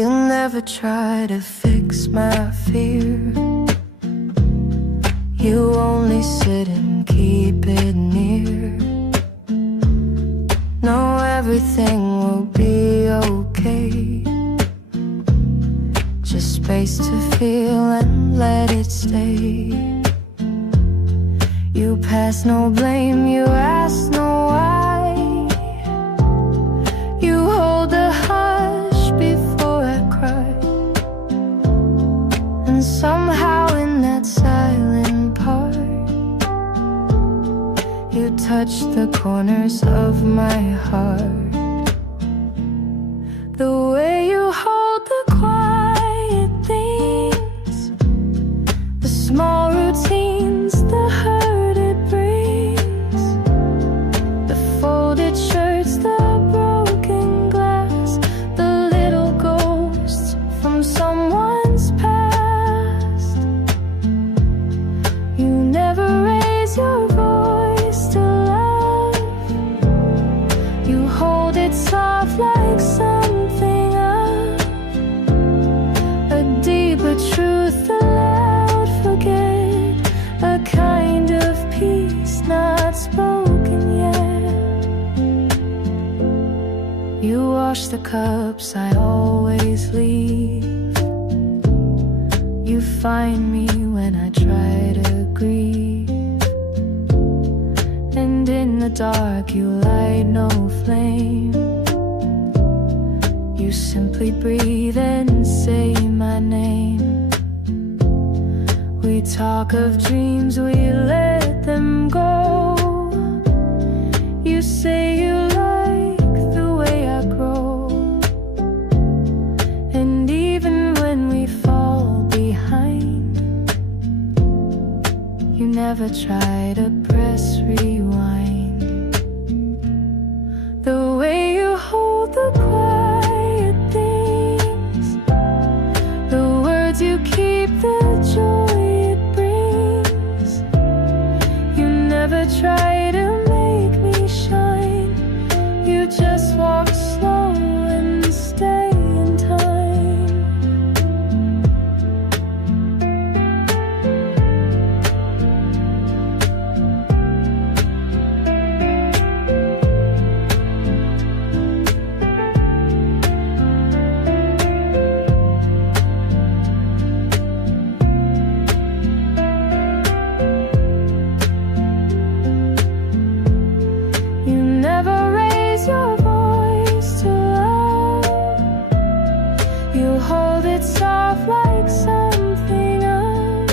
You never try to fix my fear. You only sit and keep it near. Know everything will be okay. Just space to feel and let it stay. You pass no blame, you ask no why. You hold the hush before I cry. And somehow in that silent part, you touch the corners of my heart. The way you hold the quiet things, the small routines, the hurt it brings, the folded shirts, the broken glass, the little ghosts from someone's past. You never raise your voice to love. You hold it soft like something up, a deeper truth, a loud forget, a kind of peace not spoken yet. You wash the cups I always leave. You find me when I try to grieve. And in the dark you light no flame. You simply breathe and say my name. We talk of dreams, we let them go. You say you like the way I grow. And even when we fall behind, you never try to press rewind. The way you hold the quiet things, the words you keep, the joy it brings. You never try to make me shine. You just walk slow and stay in time. You never raise your voice to love. You hold it soft like something up,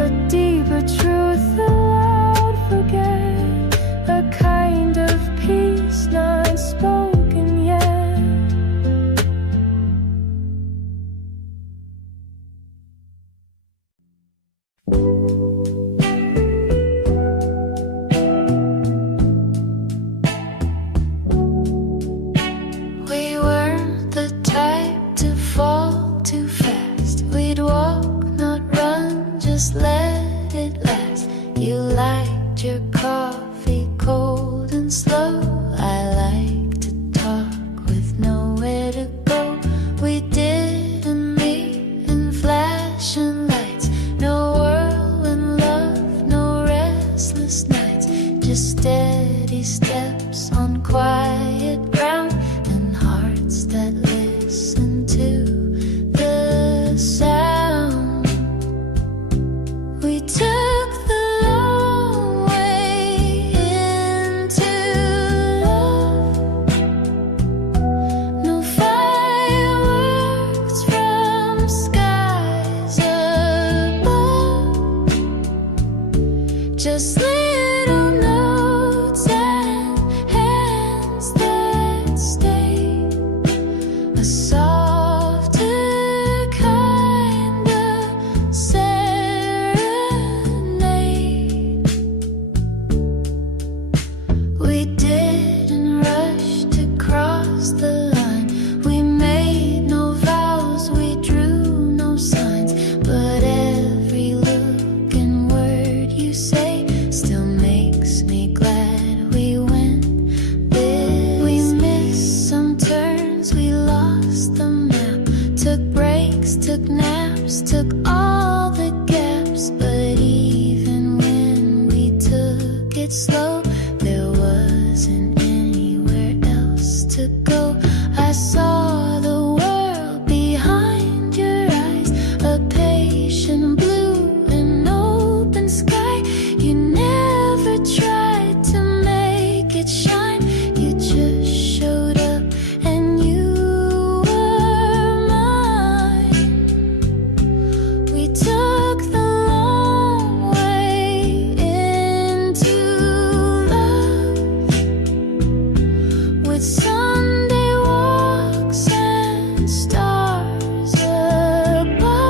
a deeper truth, a loud forget, a kind of peace not spoken yet. We weren't the type to fall too fast. We'd walk, not run, just let it last. You liked your coffee cold and slow. I like to talk with nowhere to go. We didn't meet in flashing lights, no whirlwind love. took all the gaps, but even when we took it slow, there wasn't anywhere else to go. I saw the world behind your eyes, a patient blue and open sky. You never tried to make it shine, you just showed up and you were mine. We took the long way into love, with Sunday walks and stars above.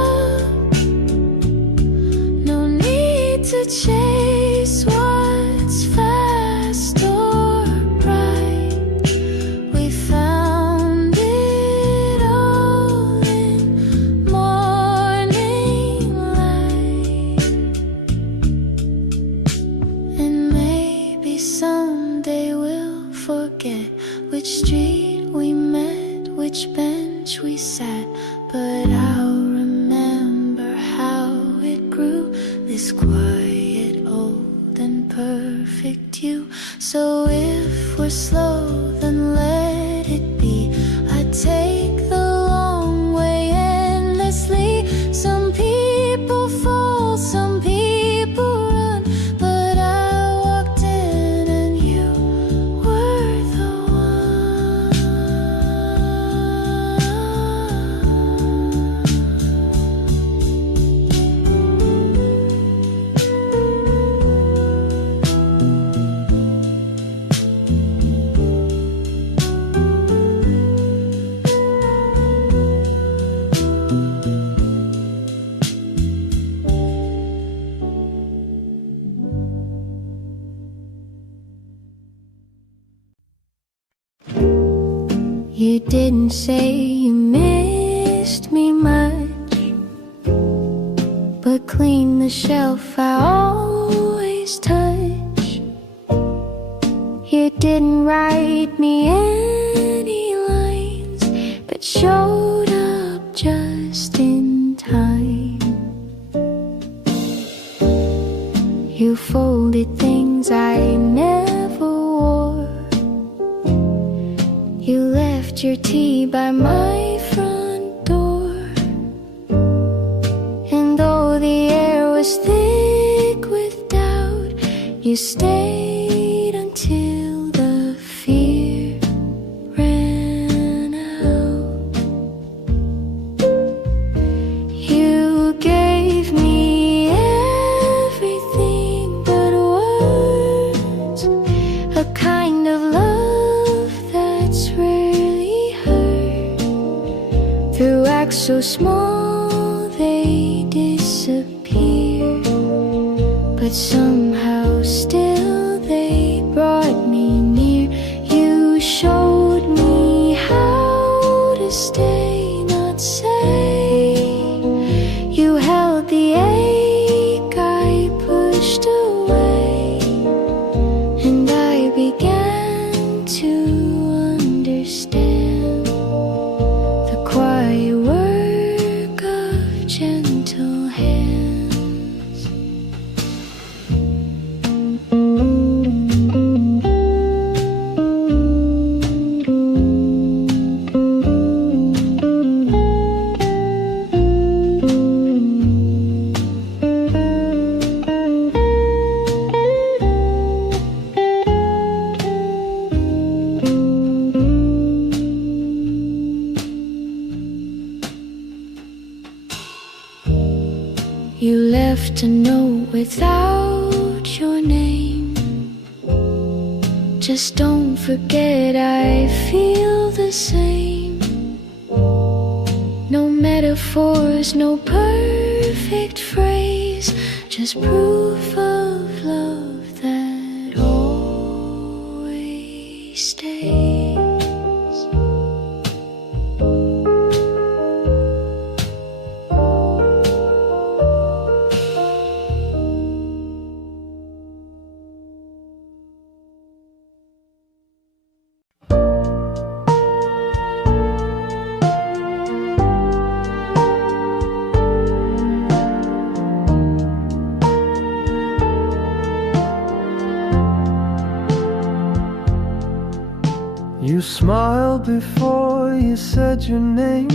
No need to chase what's fast or bright. We found it all in morning light. And maybe someday we'll forget which street we met, which bench we sat, but I'll remember how it grew, this quiet, old and perfect you. So if we're slow, then let it be. I take the long way endlessly. Some people fall, some people run, but I walked in and you were the one. You didn't say you missed me much, but clean the shelf I always touch. You didn't write me any lines, but showed up just in time. You folded things I never wore. You left your tea by my front door. And though the air was thick with doubt, you stayed until the fear ran out. You gave me everything but words, a kind of love that's rarely heard. Through acts so small they disappear, but somehow still they brought me near. You showed me how to stay, not say. You held the ache I pushed away, and I began to understand the quiet work of gentle hands. You left a note without your name. Just don't forget I feel the same. No metaphors, no perfect phrase, just proof of love that always stays. smiled before you said your name,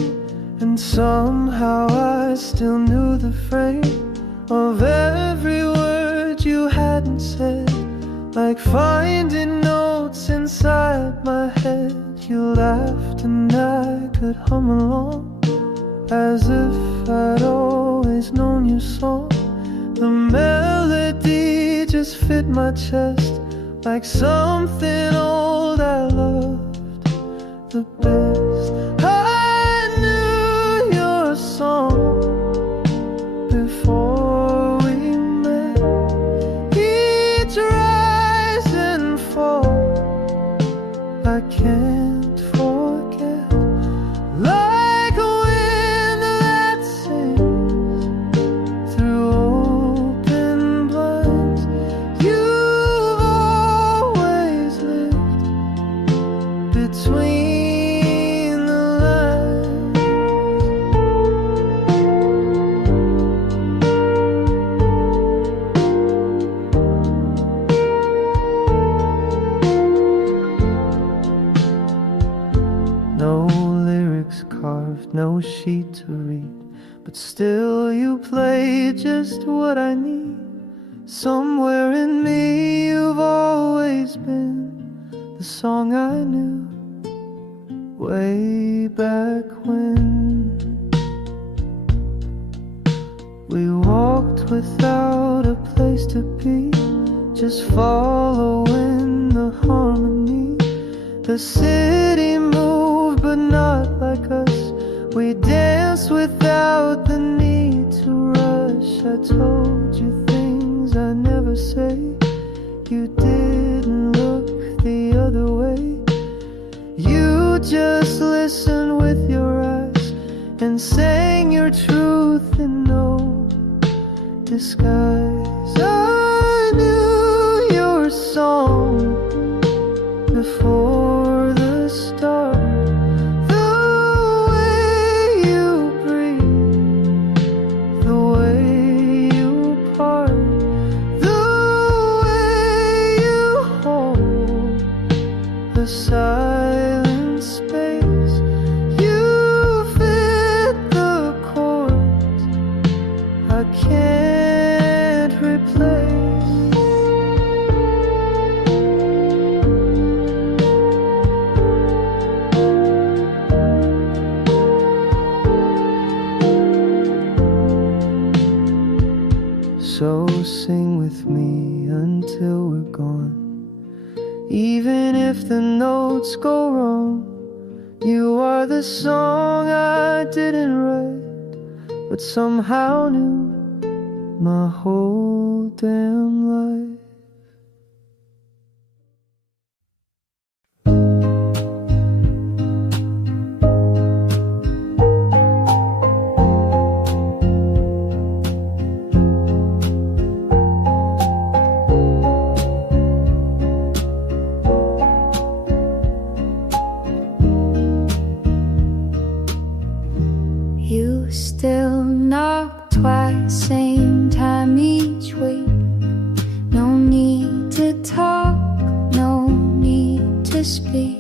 and somehow I still knew the frame of every word you hadn't said. Like finding notes inside my head. You laughed and I could hum along, as if I'd always known your song. The melody just fit my chest, like something old I loved the best. I knew your song before we met. Each rise and fall I can't forget. Like a wind that sings through open blinds, you've always lived between the lines. No lyrics carved, no sheet to read, but still you play just what I need. Somewhere in me you've always been the song I knew way back when. We walked without a place to be, just following the harmony. The city moved but not like us. We danced without the need to rush. I told you things I never say. You didn't look the other way. You just listened with your eyes and sang your truth in no disguise. I knew your song before the start. The way you breathe, the way you part, the way you hold the silent space. You fit the chords I can't replace. So sing with me until we're gone. Even if the notes go wrong, you are the song I didn't write, but somehow knew my whole damn life. You still knock twice, same time each week. No need to talk, no need to speak.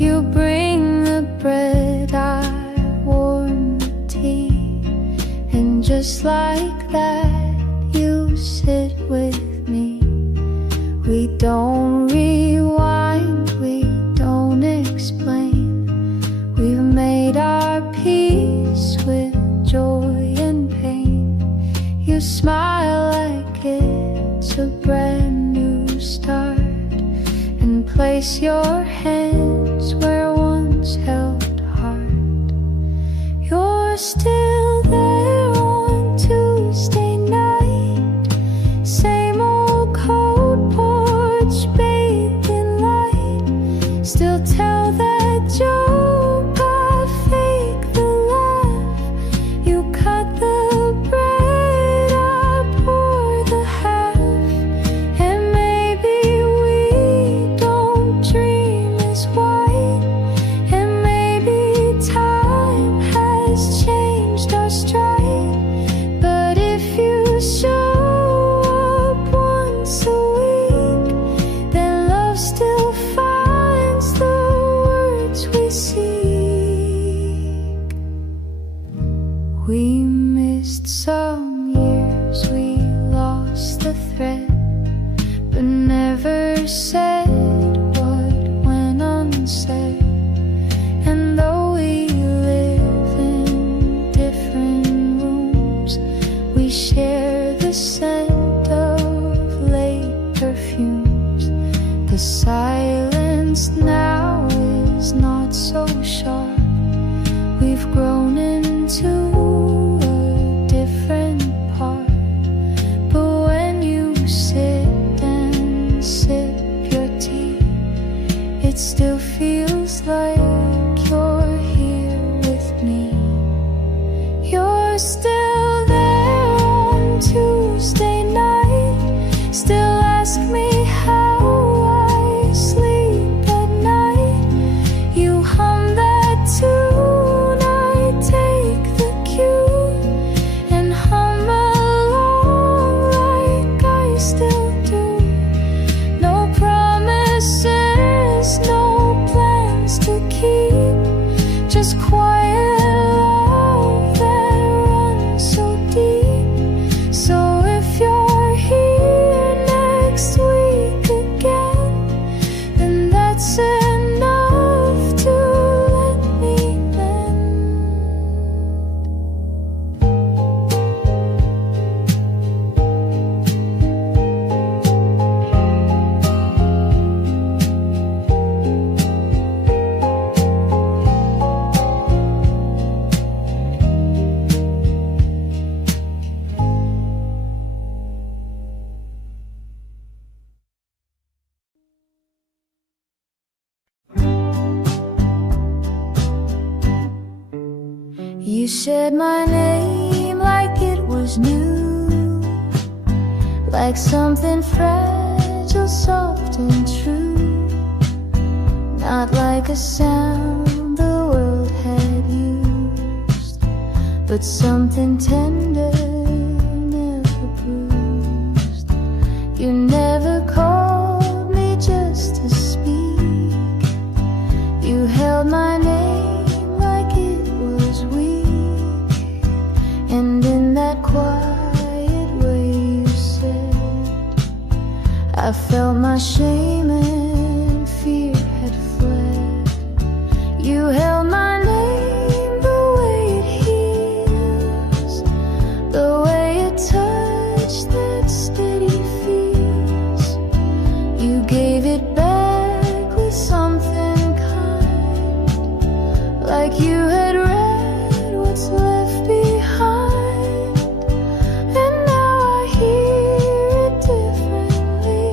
You bring the bread, I warm the tea, and just like that you sit with me. We don't rewind, we don't explain. We've made our peace with joy and pain. You smile like it's a brand new start, and place your hands where once held heart. You're still there on Tuesday night, same old cold porch bathed in light. Still tell that joke, I fake the laugh. You cut the bread, I pour the half. And maybe we don't dream as white, and maybe time has changed some years we lost the thread, but never said what went unsaid. And though we live in different rooms, we share the scent of late perfumes. The silence now is not so sharp. We've grown into a different part. But when you sit and sip your tea, it still feels like you're here with me. You're still there on Tuesday night, still ask me how I sleep at night. You hum that tune, I take the cue and hum along like I still do. No promises, no plans to keep, just quiet love that runs so deep. So if you're here next week again, then that's enough to let me mend. You said my name like it was new, like something fragile, soft and true, not like a sound the world had used, but something tender, never bruised. You never called me just to speak. You held my name like it was weak, and in that quiet way you said, I felt my shame and fear had fled. You held my name the way it heals, the way it touched that steady feels. You gave it back with something kind, like you had read what's left behind. And now I hear it differently.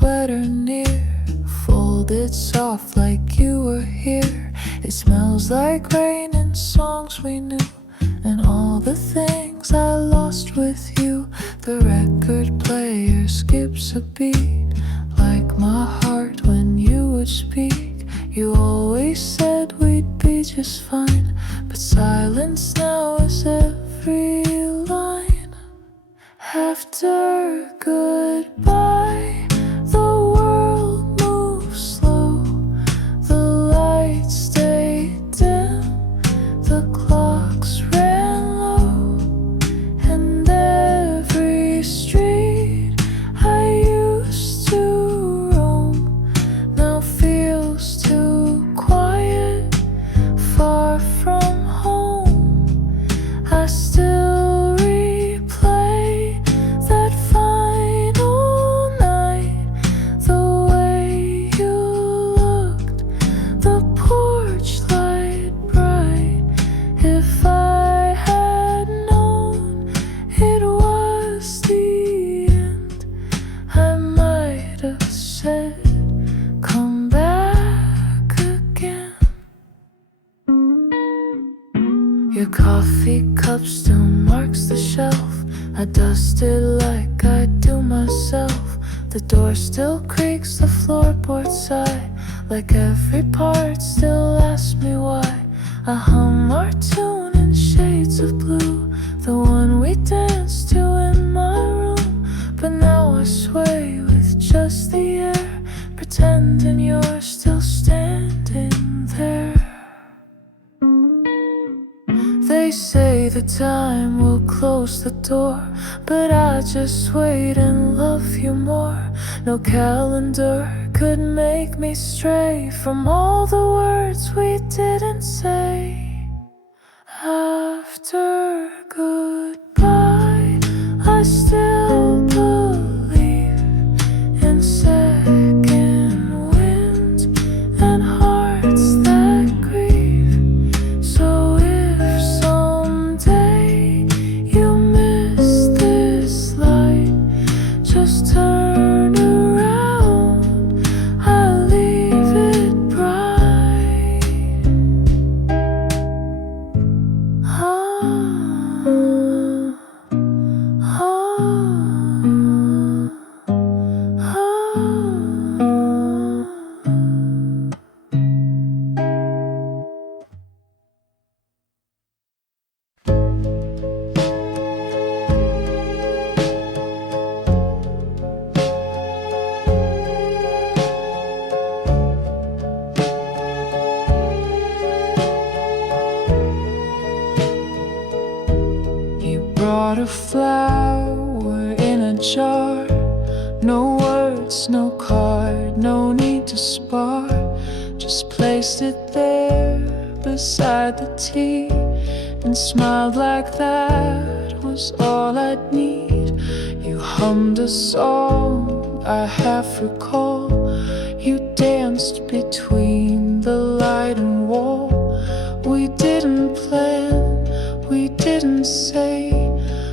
sweater near, folded soft like you were here. It smells like rain and songs we knew, and all the things I lost with you. The record player skips a beat, like my heart when you would speak. You always said we'd be just fine, but silence now is every line. After goodbye, the world moves slow, the lights stay dim, the clocks ran low, and every street I used to roam now feels too quiet, far from home. I still replay that final night, the way you looked, the porch light bright. If I had known it was the end, I might have said, come back again. Your coffee cup still marks the shelf. I dust it like I do myself. The door still creaks, the floorboards sigh, like every part still asks me why. I hum our tune in shades of blue, the one we danced to in my room. But now I sway with just the air, pretending you're still standing there. They say the time will close the door, but I just wait and love you more. No calendar could make me stray from all the words we didn't say. After goodbye, I still believe in second winds and hearts that grieve. So if someday you miss this light, just turn around, I'll leave it bright. You brought a flower in a jar, no words, no card, no need to spar. Just placed it there beside the tea and smiled like that was all I'd need. You hummed a song I half recall. You danced between the light and wall. We didn't plan, we didn't say,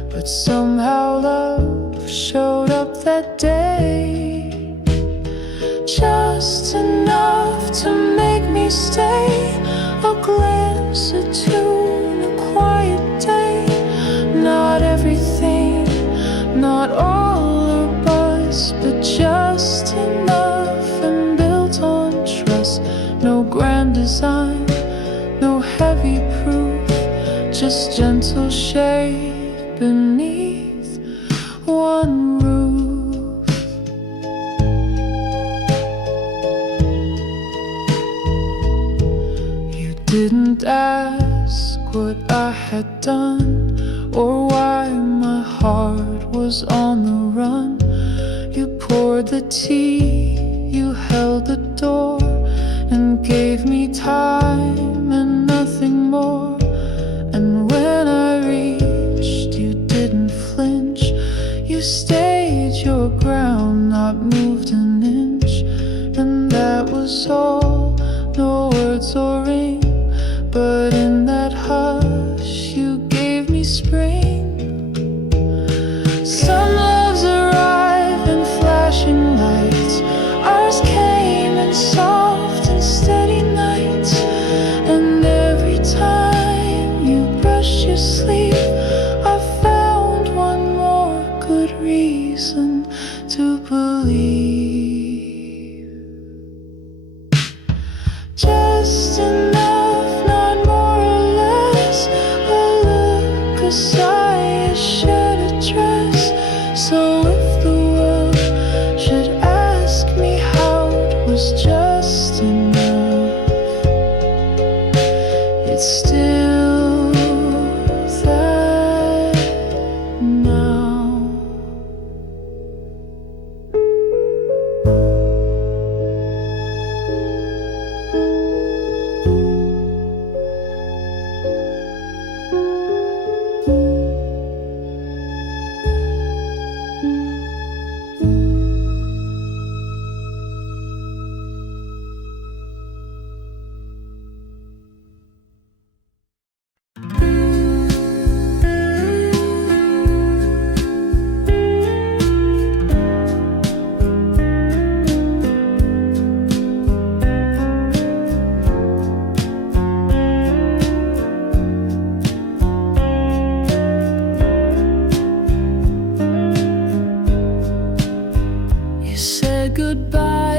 but somehow love showed up that day. Just enough to make me stay, a glance, a tune, a quiet day. Not everything, not all or buzz, but just enough and built on trust. No grand design, no heavy proof, just gentle shade beneath one roof. You didn't ask what I had done or why my heart was on the run. You poured the tea, you held the door, and gave me time and nothing more. And when I reached, you didn't flinch. You stayed your ground, not moved an inch. And that was all, no words or ring, but in that hush you gave me spring. Some loves arrive in flashing lights,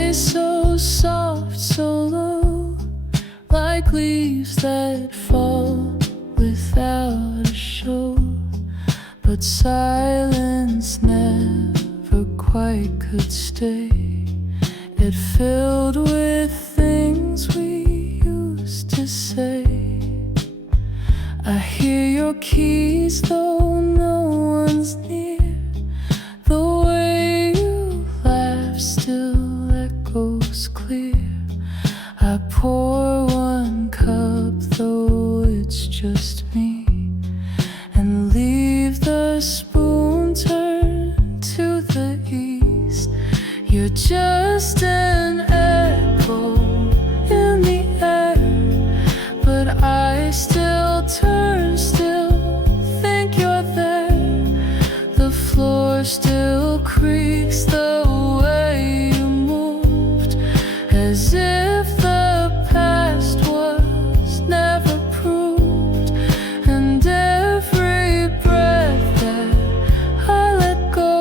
stay so soft, so low, like leaves that fall without a show. But silence never quite could stay. It filled with things we used to say. I hear your keys though no one's near. The way you laugh still echoes clear. I pour one cup though it's just me, and leave the spoon turned to the east. You're just an echo in the air, but I still turn, still think you're there. The floor still creaks the way you moved, as if the past was never proved. And every breath that I let go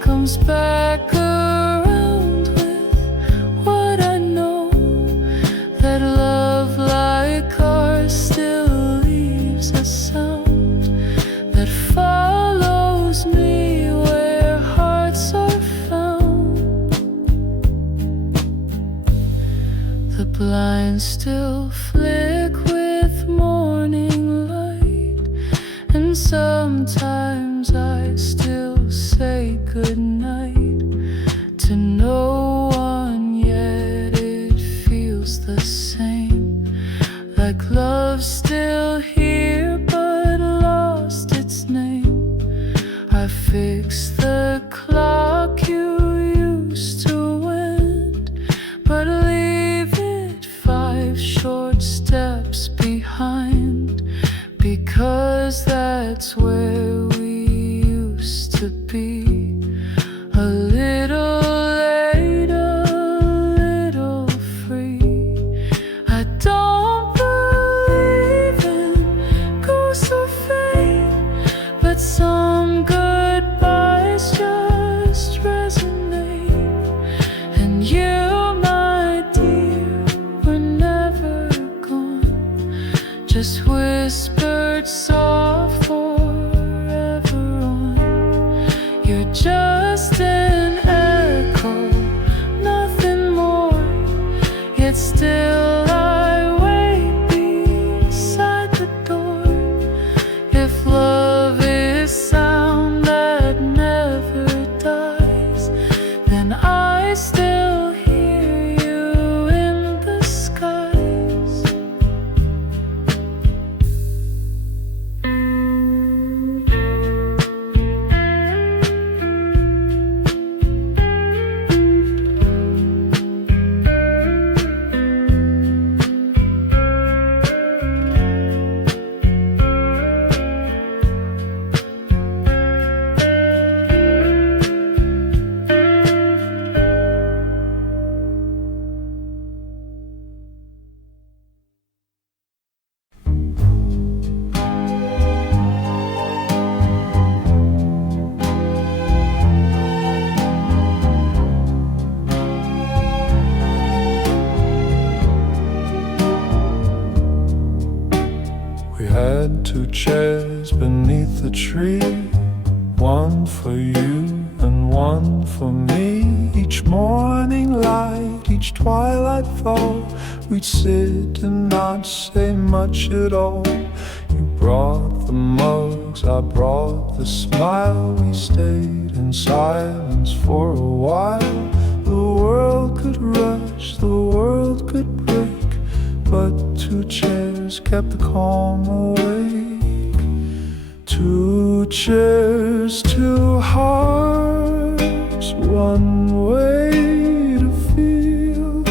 comes back around with what I know, that love like ours still leaves a sound that follows me where hearts are found. The blinds still flick with morning light, and sometimes I still say goodnight to no one, yet it feels the same, like love's still here but lost its name. I fix the clock you used to wind, but leave it 5 short steps behind, because that's where we used to be. A little late, a little free. I don't believe in ghosts or fate, but some goodbyes just resonate. And you, my dear, were never gone, just whispered soft forever on. You're just an echo, nothing more, yet still I wait beside the door. If love is sound that never dies, then I still hear you in the skies. We had 2 chairs beneath the tree, one for you and one for me. Each morning light, each twilight fall, we'd sit and not say much at all. You brought the mugs, I brought the smile. We stayed in silence for a while. The world could rush, the world could break, but 2 chairs kept the calm awake. 2 chairs, 2 hearts, one way to feel,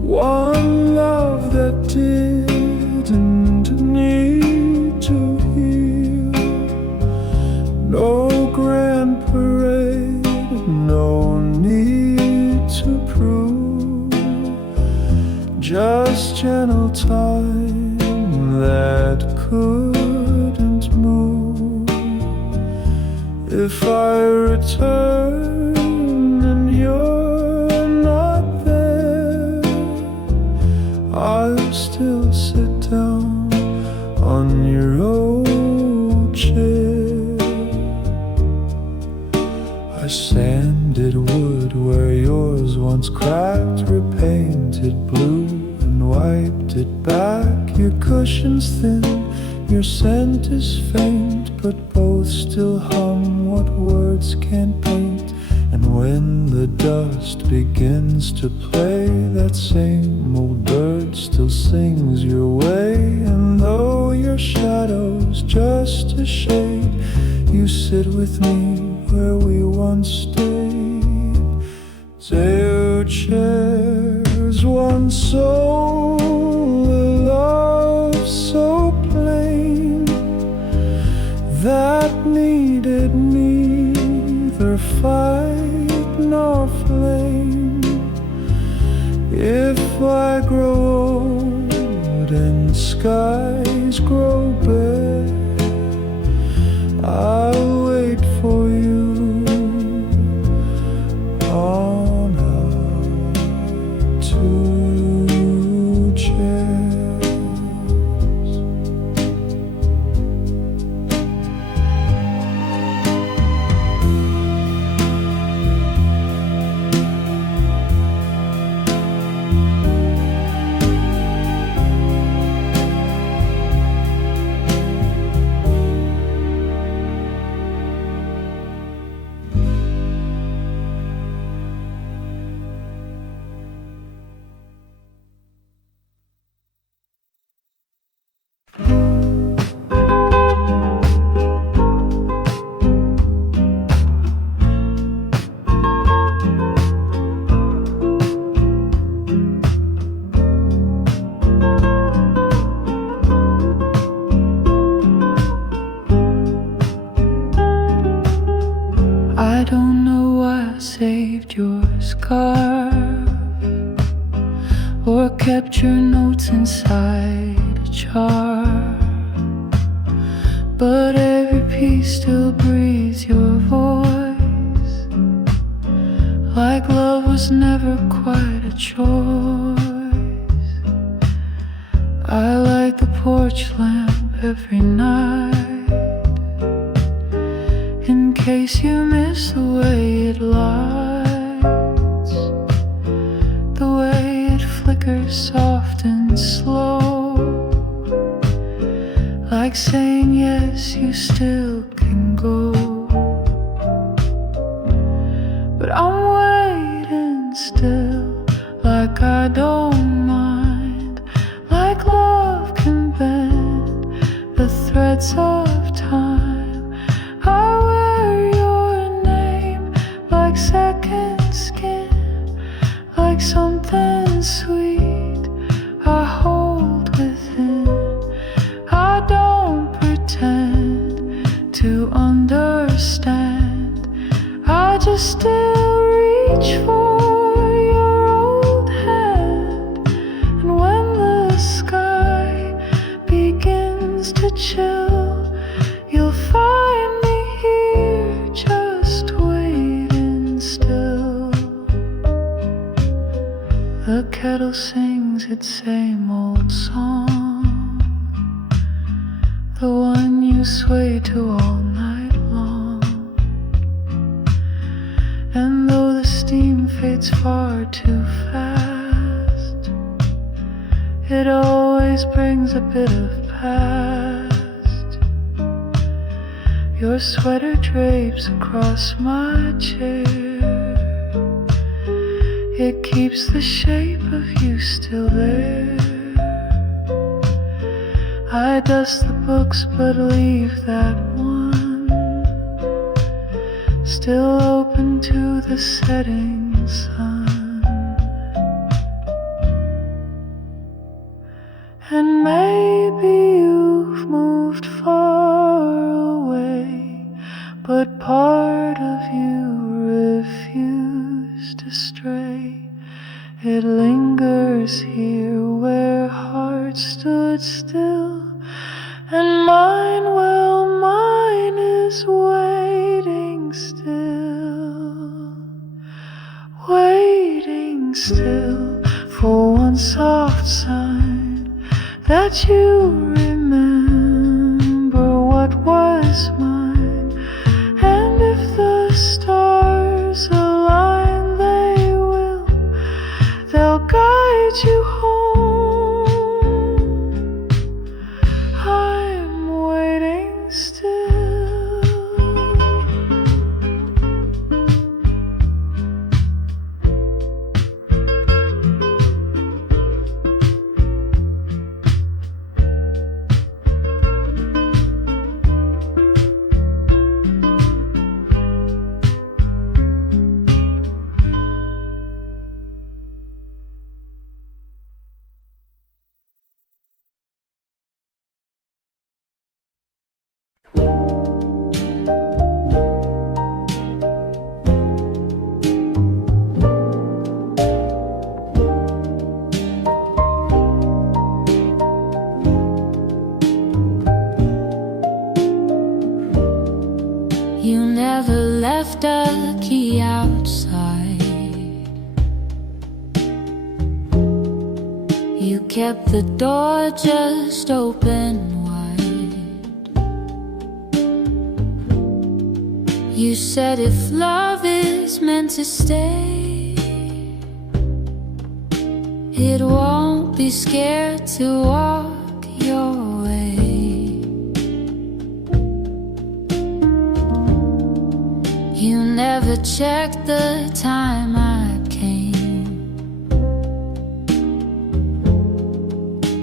one love that didn't need to heal. No grand parade, no need to prove, just gentle time that couldn't move. If I return and you're once cracked, repainted blue and wiped it back. Your cushion's thin, your scent is faint, but both still hum what words can't paint. And when the dust begins to play, that same old bird still sings your way. And though your shadow's just a shade, you sit with me where we once stayed. Two chairs, one soul, a love so plain that needed neither fight nor flame. If I grow old and skies grow bare, I'll wait for you on our two chairs. I don't know why I saved your scarf or kept your notes inside a jar, but every piece still breathes your voice, like love was never quite a choice. I light the porch lamp every night in case you miss the way it lights, the way it flickers soft and slow, like saying yes, you still can go. But I'm waiting still, like I don't mind, like love can bend the threads of time. I wear your name like second skin, like something sweet I hold within. I don't pretend to understand, I just still reach for your old hand. And when the sky begins to chill, you'll find me here just waiting still. The kettle sings its same old song, the one you sway to all night long. And though the steam fades far too fast, it always brings a bit of past. Your sweater drapes across my chair, it keeps the shape of you still there. I dust the books but leave that one still open to the setting sun. And maybe you've moved far away, but part of you refused to stray. It lingers here where hearts stood still, and mine, well, mine is waiting still, waiting still for one soft sign that you remember what was mine. And if the stars align, they will You kept the door just open wide. You said if love is meant to stay, it won't be scared to walk your way. You never checked the time I came.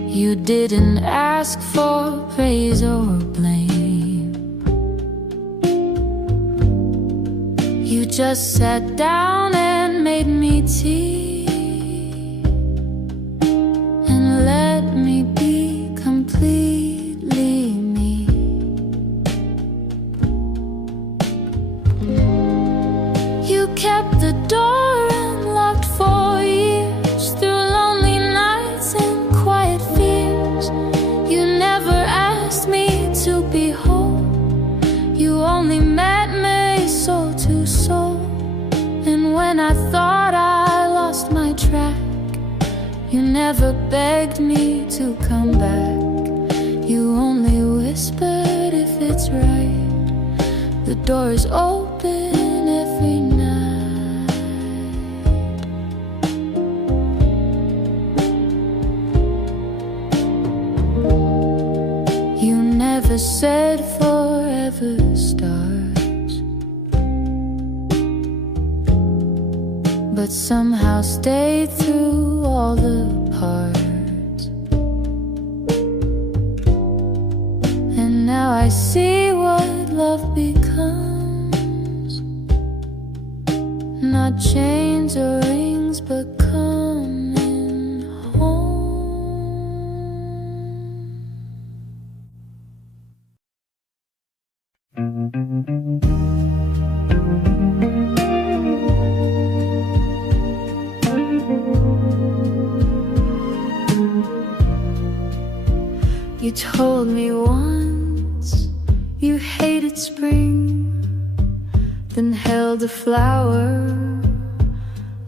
You didn't ask for praise or blame. You just sat down and made me tea and let me be completely me. You kept the door unlocked for years, through lonely nights and quiet fears. You never asked me to be whole. You only met me soul to soul. And when I thought I lost my track, you never begged me to come back. You only whispered if it's right. The door is open every night. You never said forever starts, but somehow stayed through all the parts. And now I see what love becomes. Not chains or rings, but coming home. You told me once you hated spring, then held a flower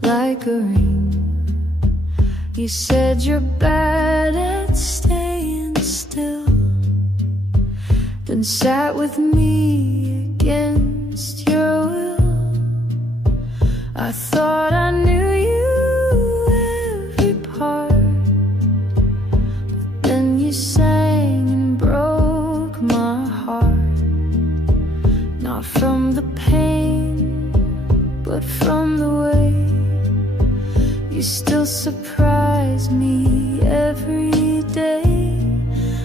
like a ring. You said you're bad at staying still, then sat with me against your will. I thought I knew you every part, but then you sang and broke my heart. Not from the pain, but from the way you still surprise me every day.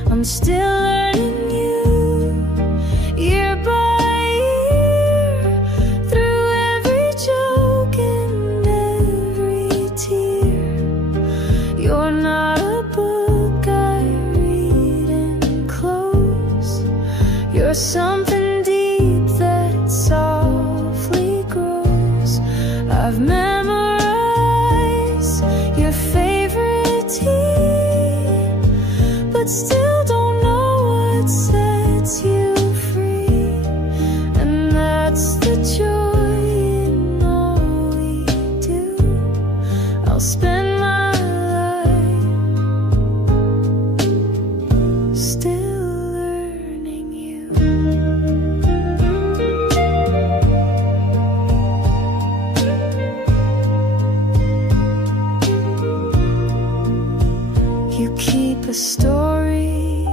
I'm still learning you, year by year, through every joke and every tear. You're not a book I read and close. You're something deep that softly grows. I've memorized your favorite tea, but still don't know what sets you free. And that's the joy in all we do. I'll spend my life still learning you. You keep a story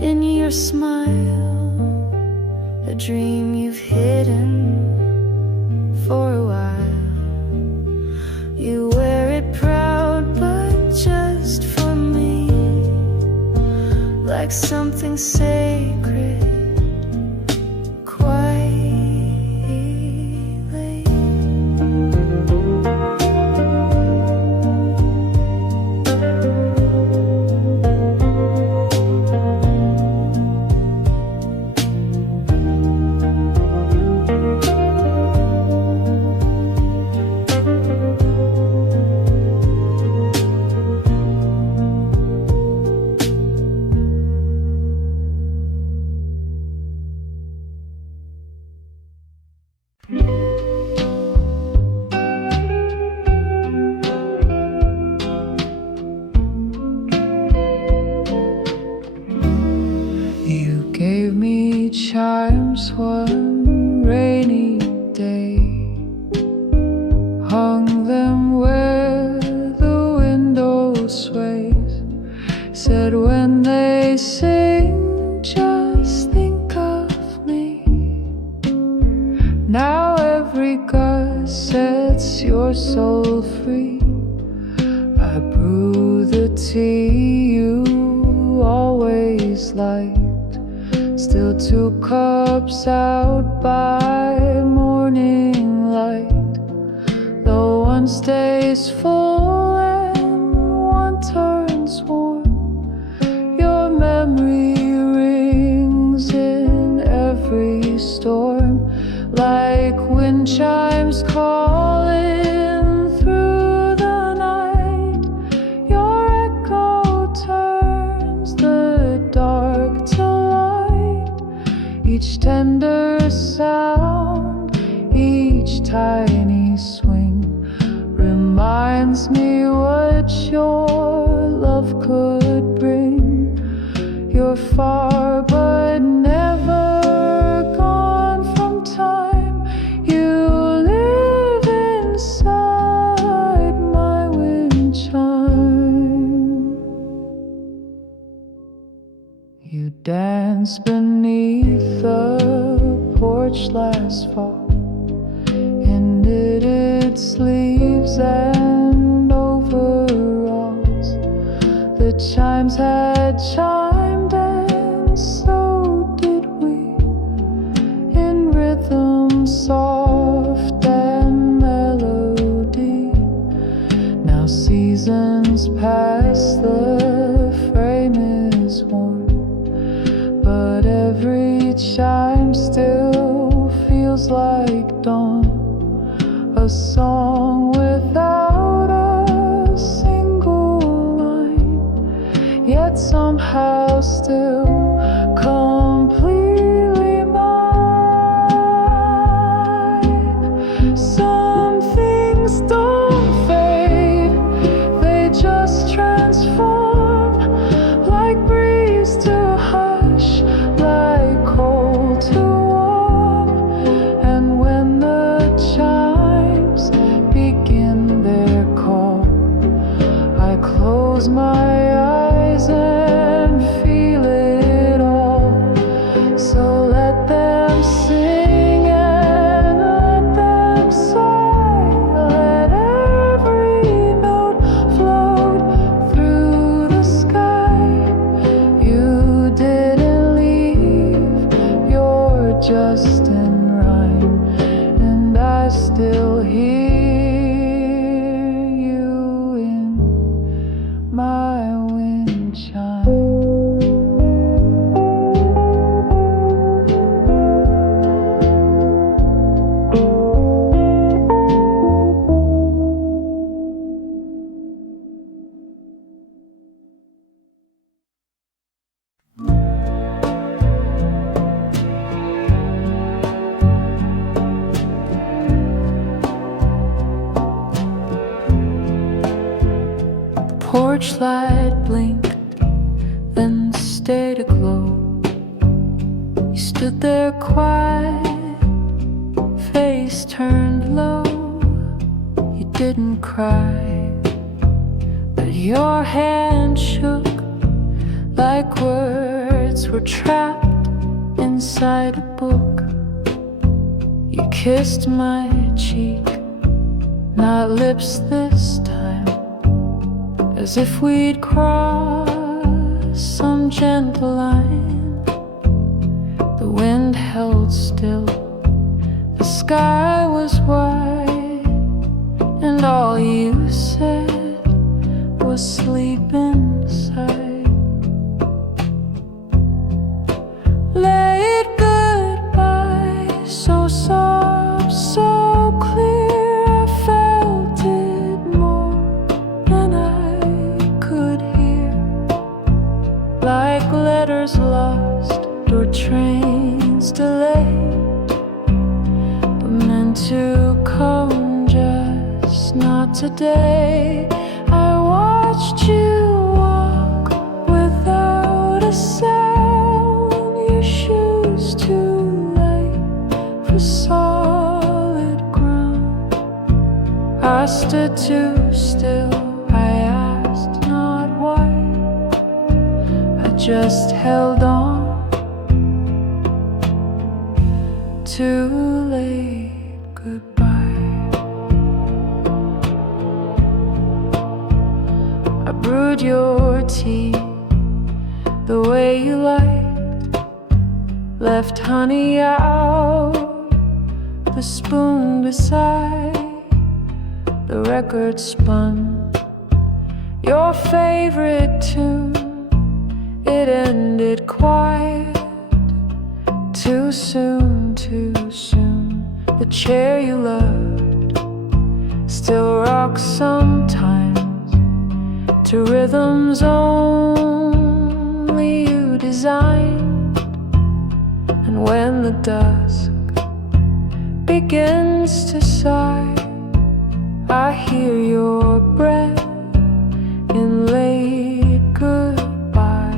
in your smile, a dream you've hidden for a while. You wear it proud, but just for me, like something sacred, quietly. them where the window sways. Said when they sing, just think of me. Now every gust sets your soul free. I brew the tea you always liked, still 2 cups out by morning light. Though one stays full and one turns warm, your memory rings in every storm, like wind chimes calling through the night. Your echo turns the dark to light. Each tender sound, each tiny swing reminds me what your love could bring. You're far but never gone from time. You live inside my wind chime. You danced beneath the porch last fall in knitted sleeves and overalls. The chimes had chimed and so did we, in rhythm soft and melody. Now seasons pass, the frame is worn, but every chime still feels like dawn. A song without a single line, yet somehow still completely mine. Some things don't fade, they just transform, like breeze to hush, like cold to warm. And when the chimes begin their call, I close my eyes and feel it all. So let them sing and let them sigh, let every note float through the sky. You didn't leave, you're just in rhyme, and I still hear you in my wind chime. Porch light blinked, then stayed aglow. You stood there quiet, face turned low. You didn't cry, but your hand shook like words were trapped inside a book. You kissed my cheek, not lips this time, as if we'd crossed some gentle line. The wind held still, the sky was white, and all you said was sleep inside. Late goodbye, so soft, so clear, I felt it more than I could hear. Like letters lost or trains delayed, but meant to come, just not today. I watched you walk without a sound, your shoes too light for solid ground. I stood too still. I asked not why, I just held on. Too late, goodbye. I brewed your tea the way you liked, left honey out, the spoon beside the record spun. Your favorite tune, it ended quiet. Too soon, too soon. The chair you loved still rocks sometimes to rhythms only you designed. And when the dusk begins to sigh, I hear your breath in late goodbye.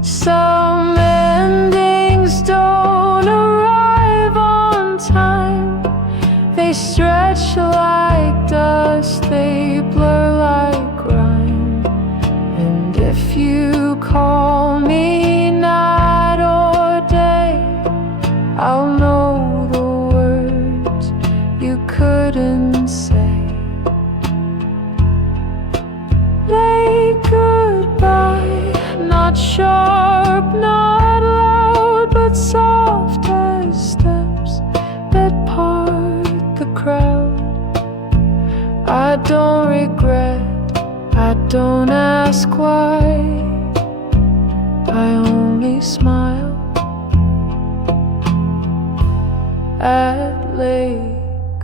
Some endings don't arrive on time. They stretch like dust, they blur like rhyme. And if you call me night or day, I'll know the words you couldn't say. Late goodbye, not sharp, not loud, but soft as steps that part the crowd. I don't regret, I don't ask why, I only smile at late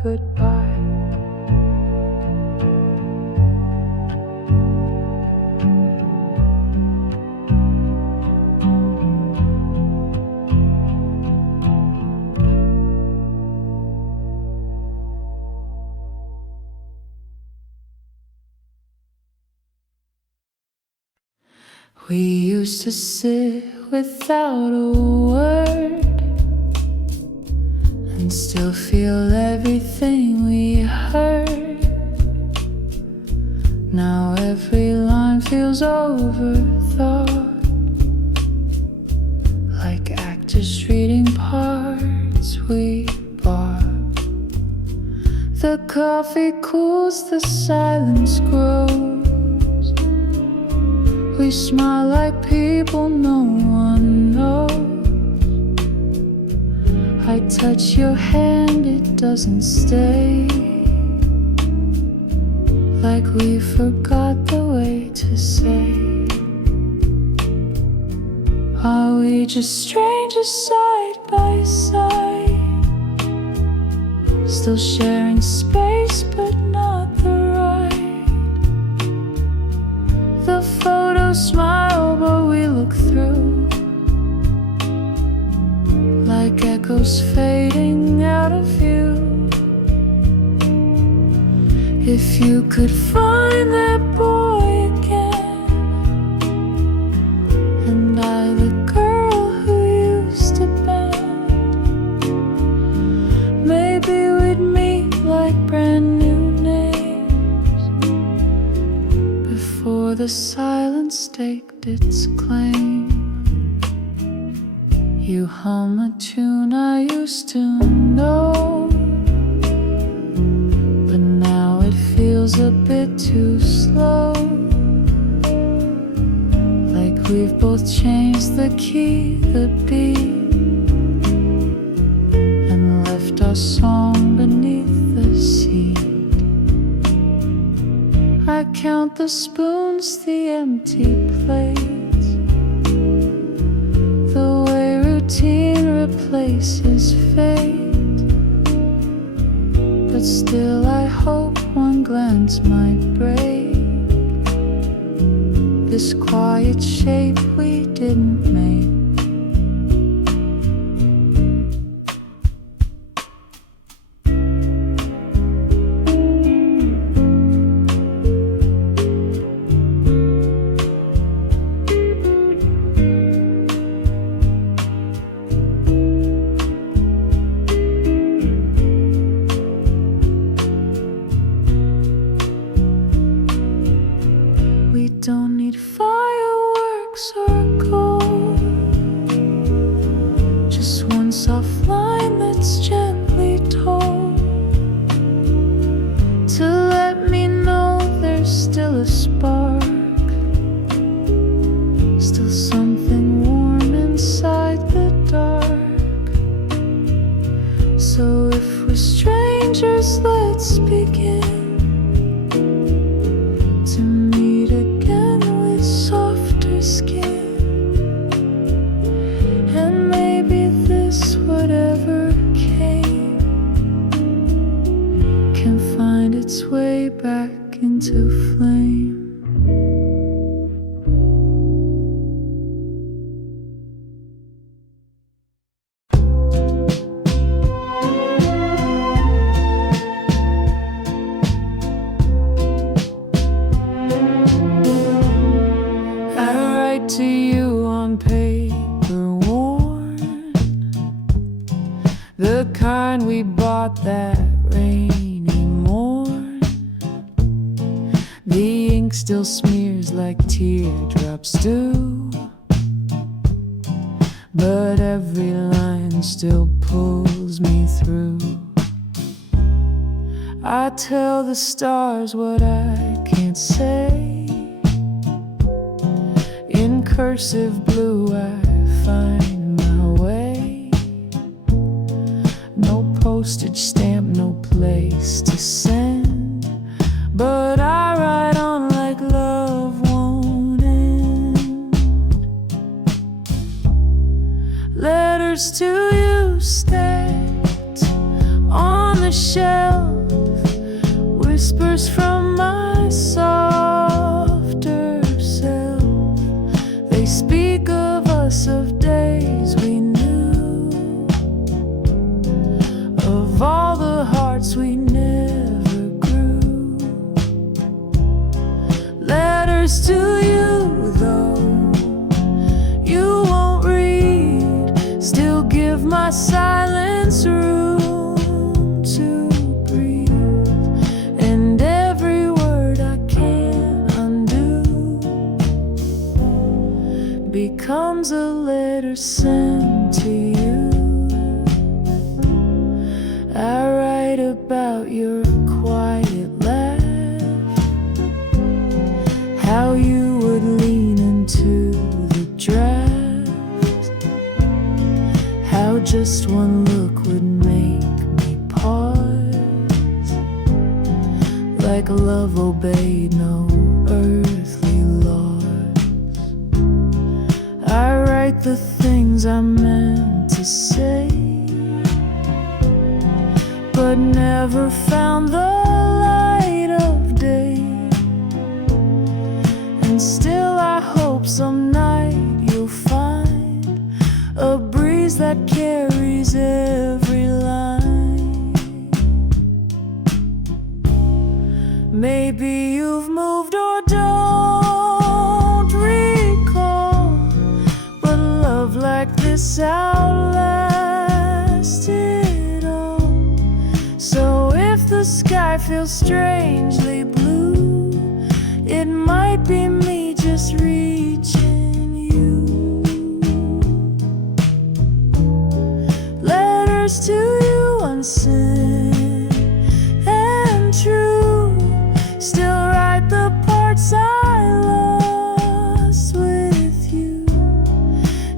goodbye. We used to sit without a word and still feel everything we heard. Now every line feels overthought, like actors reading parts we bought. The coffee cools, the silence grows. We smile like people no one knows. I touch your hand, it doesn't stay, like we forgot the way to say. Are we just strangers side by side, still sharing space but not the ride? The photos smile but we look through, like echoes fading out of view. If you could find that boy again, and I the girl who used to bend, maybe we'd meet like brand new names before the silence staked its claim. You hum a tune I used to know, but now it feels a bit too slow, like we've both changed the key, the beat, and left our song beneath the seat. I count the spoons, the empty plates, the way routine replaces fate. But still I hope one glance might break this quiet shape we didn't make. let's begin to meet again with softer skin. And maybe this, whatever came, can find its way back into flame. To you on paper worn, the kind we bought that rainy morn. The ink still smears like teardrops do, but every line still pulls me through. I tell the stars what I can't say. In cursive blue I find my way. No postage stamp, no place to send, but I write on like love won't end. Letters to you stacked on the shelf, whispers from my softer self. They speak of us, of days we knew, of all the hearts we never grew. Letters to you, though you won't read, still give my silence room to breathe. And every word I can't undo becomes a letter sent to you. I write about your quiet laugh, how you would lean into the draft, how just one look would make me pause, like love obeyed no earthly laws. I write the things I meant to say, but never found the light of day. And still I hope some night you'll find a breeze that carries every line. Maybe you've moved or don't recall, but love like this outlasted all. So if the sky feels strangely blue, it might be me just reaching you. Letters to you unsent and true, still write the parts I lost with you.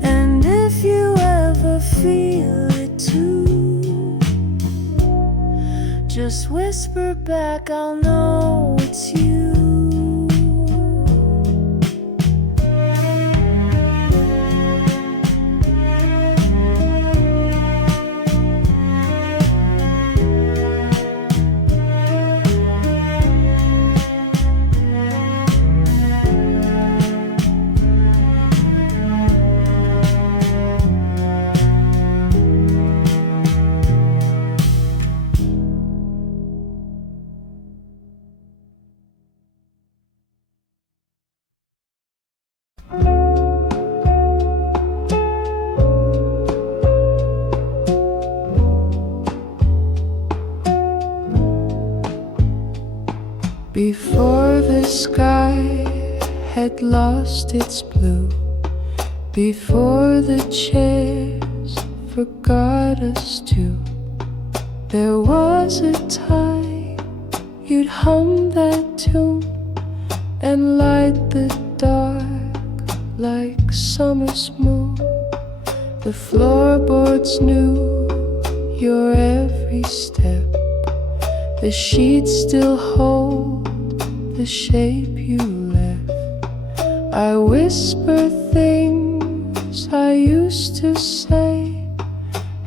And if you ever feel it too, just whisper back, I'll know it's you. Before the sky had lost its blue, before the chairs forgot us too, there was a time you'd hum that tune and light the dark like summer's moon. The floorboards knew your every step, The sheets still hold the shape you left. I whisper things I used to say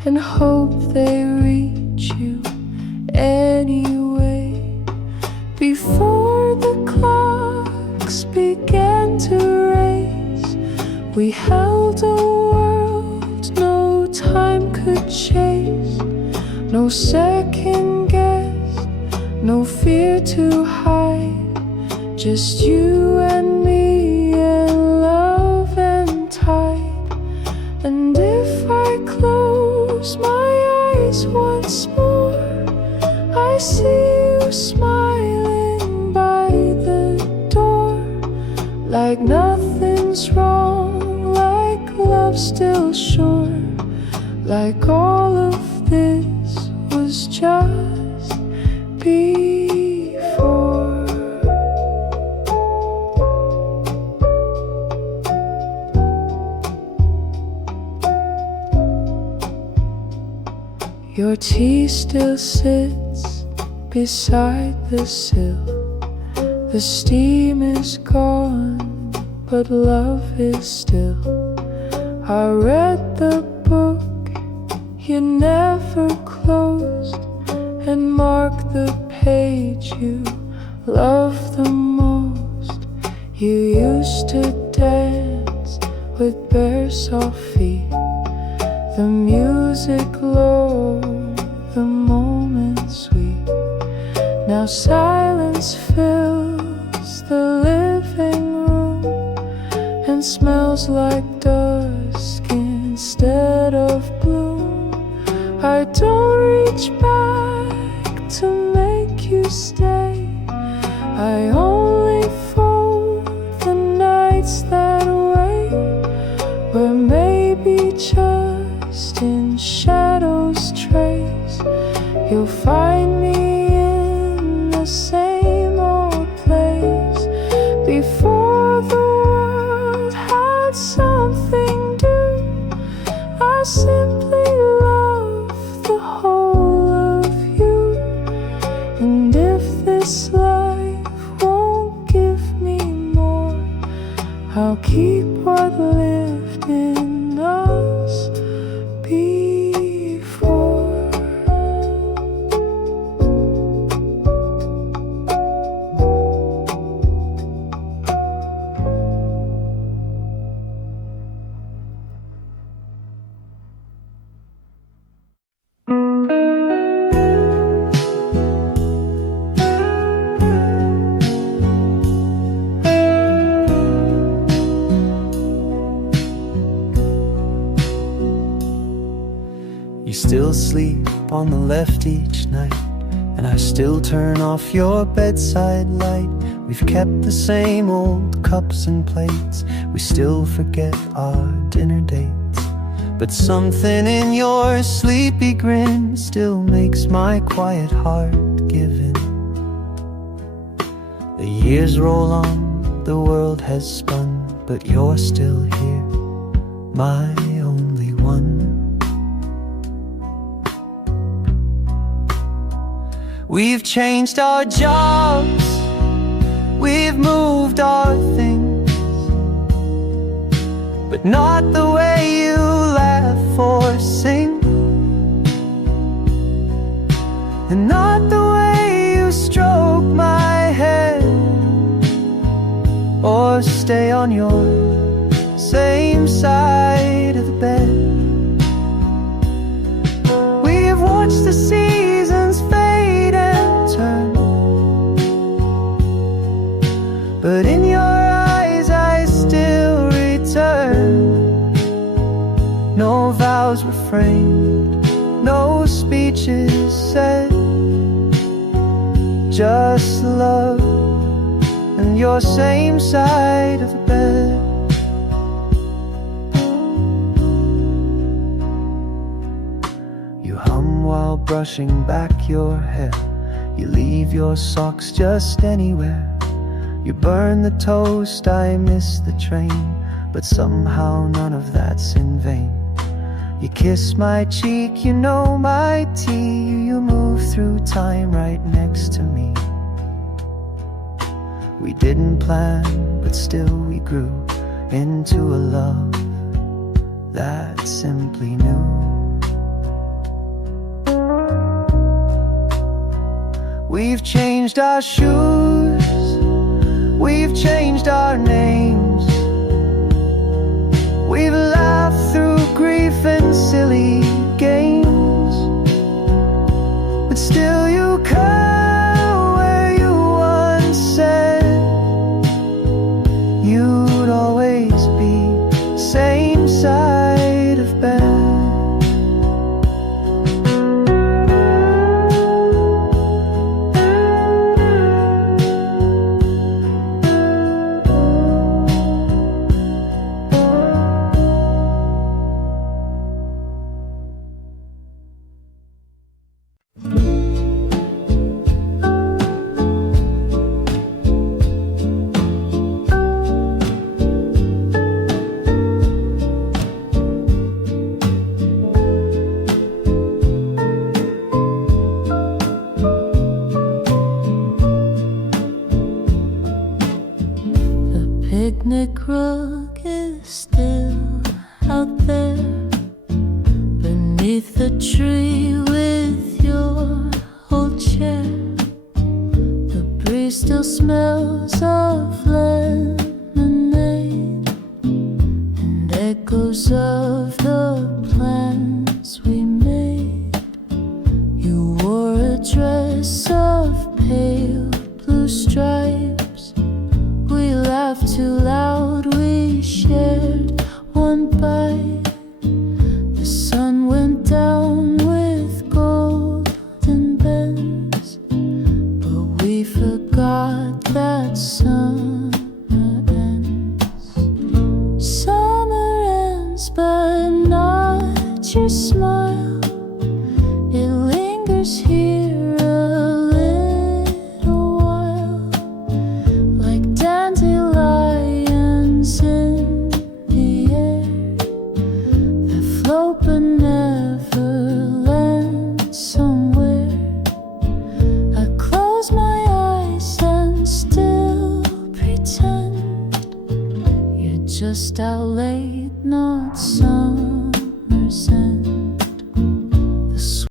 and hope they reach you anyway. Before the clocks began to race, we held a world no time could chase. No second guess, no fear to hide, just you and me and love and tide. And if I close my eyes once more, I see you smiling by the door, like nothing's wrong, like love's still sure, like all of this was just before. Your tea still sits beside the sill. The steam is gone, but love is still. I read the book you never closed and marked the page you loved the most. You used to dance with bare soft feet, the music low, the moment sweet. Now silence fills the living room and smells like dusk instead of bloom. I don't reach back to make you stay, I only fold the nights that wait, where maybe just in shadows trace you'll find me in the same old place. Before the world had something new, I simply love the whole of you. And if this life won't give me more, I'll keep what lived in us before. You still sleep on the left each night, and I still turn off your bedside light. We've kept the same old cups and plates, we still forget our dinner dates. But something in your sleepy grin still makes my quiet heart give in. The years roll on, the world has spun, but you're still here, my only one. We've changed our jobs, we've moved our things, but not the way you laugh or sing, and not the way you stroke my head or stay on your same side of the bed. We've watched the seasons fade and turn, but in your eyes I still return. No vows were framed, no speeches said, just love and your same side of the bed. You hum while brushing back your hair, you leave your socks just anywhere. You burn the toast, I miss the train, but somehow none of that's in vain. You kiss my cheek, you know my tea. You move through time right next to me. We didn't plan, but still we grew into a love that simply knew. We've changed our shoes, we've changed our names, we've laughed through grief and silly games, but still you come where you once said you'd always be, same side of bed. Picnic rug is still out there beneath the tree with your old chair. The breeze still smells of lemonade and echoes of the plans we made. You wore a dress of pale blue stripes. We laughed too loud, we shared one bite. The sun went down with golden bends, but we forgot that summer ends. Summer ends, but not your smile. It lingers here a little while, like dandelions in the air that float but never land somewhere. I close my eyes and still pretend you're just out late, not some